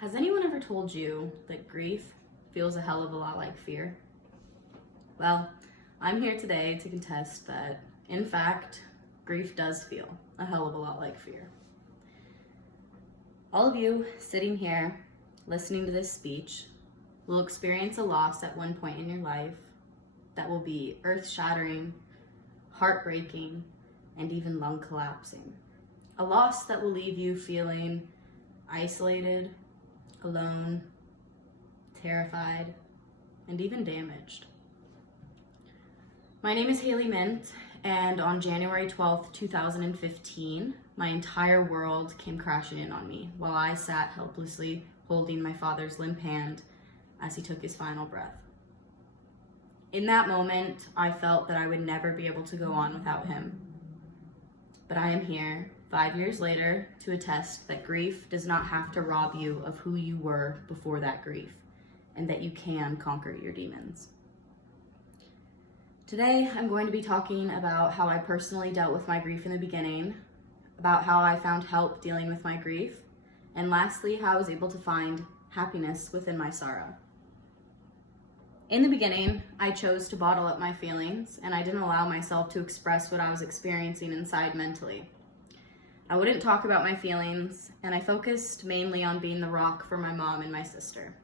Has anyone ever told you that grief feels a hell of a lot like fear? Well, I'm here today to contest that, in fact, grief does feel a hell of a lot like fear. All of you sitting here, listening to this speech, will experience a loss at one point in your life that will be earth-shattering, heartbreaking, and even lung-collapsing. A loss that will leave you feeling isolated, alone, terrified, and even damaged. My name is Mindt, and on January 12th, 2015, my entire world came crashing in on me while I sat helplessly holding my father's limp hand as he took his final breath. In that moment, I felt that I would never be able to go on without him. But I am here 5 years later to attest that grief does not have to rob you of who you were before that grief, and that you can conquer your demons. Today, I'm going to be talking about how I personally dealt with my grief in the beginning, about how I found help dealing with my grief, and lastly, how I was able to find happiness within my sorrow. In the beginning, I chose to bottle up my feelings, and I didn't allow myself to express what I was experiencing inside mentally. I wouldn't talk about my feelings, and I focused mainly on being the rock for my mom and my sister.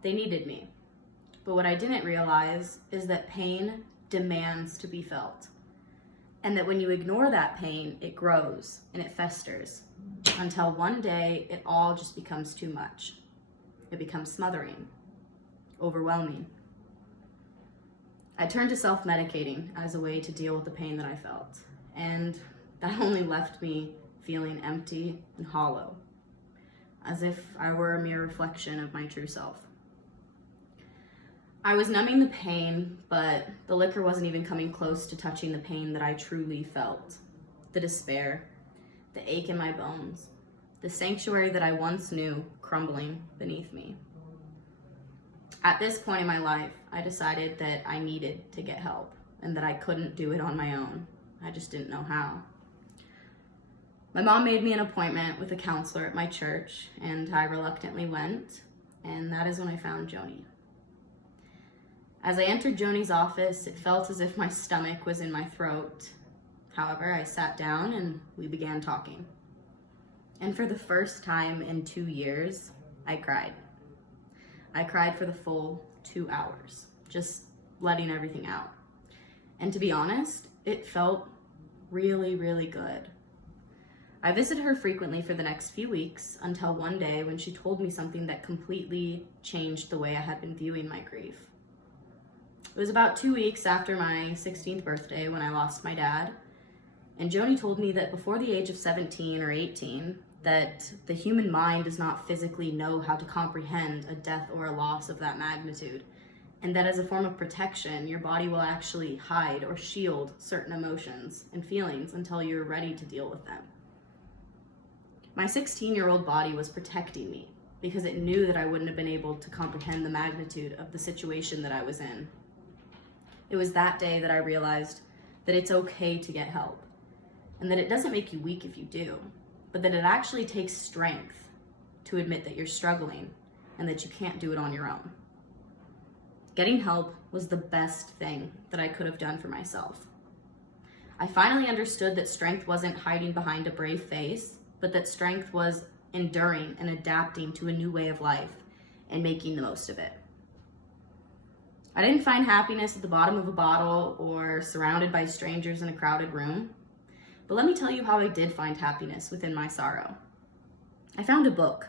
They needed me. But what I didn't realize is that pain demands to be felt, and that when you ignore that pain, it grows and it festers until one day it all just becomes too much. It becomes smothering, overwhelming. I turned to self-medicating as a way to deal with the pain that I felt, and that only left me feeling empty and hollow, as if I were a mere reflection of my true self. I was numbing the pain, but the liquor wasn't even coming close to touching the pain that I truly felt. The despair, the ache in my bones, the sanctuary that I once knew crumbling beneath me. At this point in my life, I decided that I needed to get help and that I couldn't do it on my own. I just didn't know how. My mom made me an appointment with a counselor at my church, and I reluctantly went, and that is when I found Joni. As I entered Joni's office, it felt as if my stomach was in my throat. However, I sat down and we began talking. And for the first time in 2 years, I cried. I cried for the full 2 hours, just letting everything out. And to be honest, it felt really, really good. I visited her frequently for the next few weeks until one day when she told me something that completely changed the way I had been viewing my grief. It was about 2 weeks after my 16th birthday when I lost my dad, and Joni told me that before the age of 17 or 18, that the human mind does not physically know how to comprehend a death or a loss of that magnitude, and that as a form of protection, your body will actually hide or shield certain emotions and feelings until you're ready to deal with them. My 16-year-old body was protecting me because it knew that I wouldn't have been able to comprehend the magnitude of the situation that I was in. It was that day that I realized that it's okay to get help, and that it doesn't make you weak if you do, but that it actually takes strength to admit that you're struggling and that you can't do it on your own. Getting help was the best thing that I could have done for myself. I finally understood that strength wasn't hiding behind a brave face, but that strength was enduring and adapting to a new way of life and making the most of it. I didn't find happiness at the bottom of a bottle or surrounded by strangers in a crowded room. But let me tell you how I did find happiness within my sorrow. I found a book.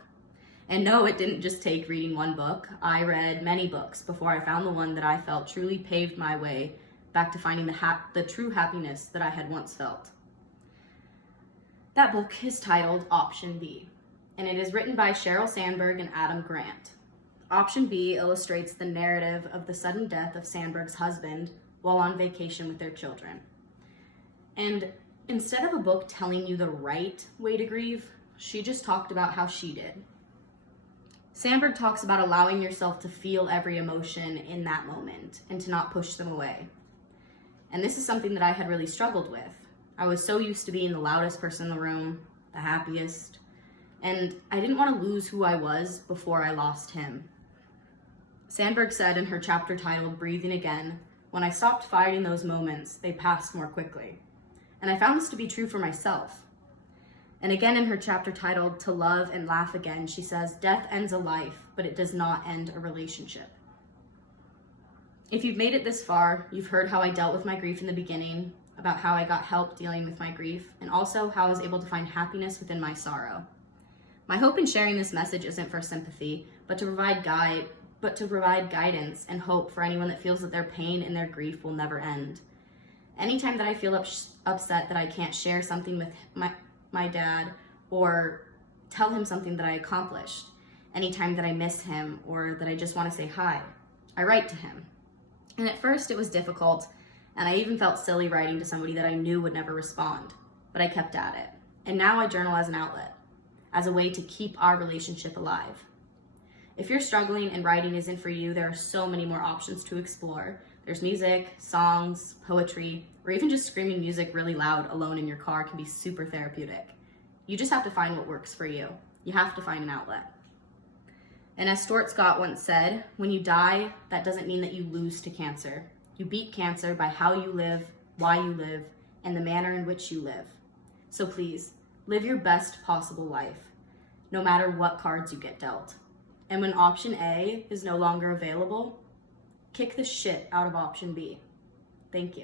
And no, it didn't just take reading one book. I read many books before I found the one that I felt truly paved my way back to finding the true happiness that I had once felt. That book is titled Option B, and it is written by Sheryl Sandberg and Adam Grant. Option B illustrates the narrative of the sudden death of Sandberg's husband while on vacation with their children. And instead of a book telling you the right way to grieve, she just talked about how she did. Sandberg talks about allowing yourself to feel every emotion in that moment and to not push them away. And this is something that I had really struggled with. I was so used to being the loudest person in the room, the happiest, and I didn't want to lose who I was before I lost him. Sandberg said in her chapter titled Breathing Again, "When I stopped fighting those moments, they passed more quickly." And I found this to be true for myself. And again in her chapter titled To Love and Laugh Again, she says, "Death ends a life, but it does not end a relationship." If you've made it this far, you've heard how I dealt with my grief in the beginning, about how I got help dealing with my grief, and also how I was able to find happiness within my sorrow. My hope in sharing this message isn't for sympathy, but to provide guidance and hope for anyone that feels that their pain and their grief will never end. Anytime that I feel upset that I can't share something with my dad or tell him something that I accomplished, anytime that I miss him or that I just want to say hi, I write to him. And at first it was difficult, and I even felt silly writing to somebody that I knew would never respond, but I kept at it. And now I journal as an outlet, as a way to keep our relationship alive. If you're struggling and writing isn't for you, there are so many more options to explore. There's music, songs, poetry, or even just screaming music really loud alone in your car can be super therapeutic. You just have to find what works for you. You have to find an outlet. And as Stuart Scott once said, when you die, that doesn't mean that you lose to cancer. You beat cancer by how you live, why you live, and the manner in which you live. So please, live your best possible life, no matter what cards you get dealt. And when option A is no longer available, kick the shit out of option B. Thank you.